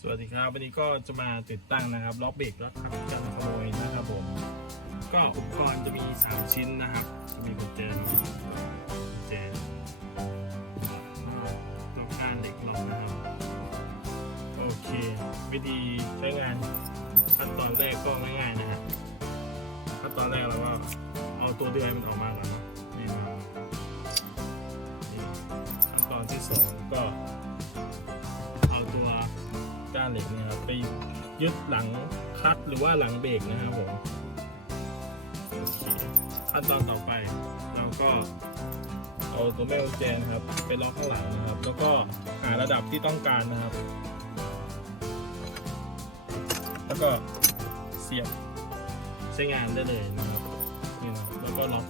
สวัสดีครับวันนี้ก็จะมาติดตั้งนะครับล็อกเบรกล็อกคัดกันขโมยนะครับผมก็อุปกรณ์จะมี 3 ชิ้นนะครับจะมีกุญแจเนะกุญแจล็อกก้านเหล็กล็อกนะครับโอเค วิธีใช้งานขั้นตอนแรกก็ง่ายๆนะฮะขั้นตอนแรกเราก็เอาตัวเดือยมันออกมาก่อนเนาะนี่นะครับนี่ขั้นตอนที่สองก็ เหล็กเนี่ยครับไปยึดหลังคัตหรือว่าหลังเบรกนะครับผมขั้นตอนต่อไป เราก็เอาตัวแม่กุญแจนะครับไปล็อกข้างหลังนะครับ แล้วก็หาระดับที่ต้องการนะครับ แล้วก็เสียบใช้งานได้เลยนะครับนี่นะแล้วก็ล็อก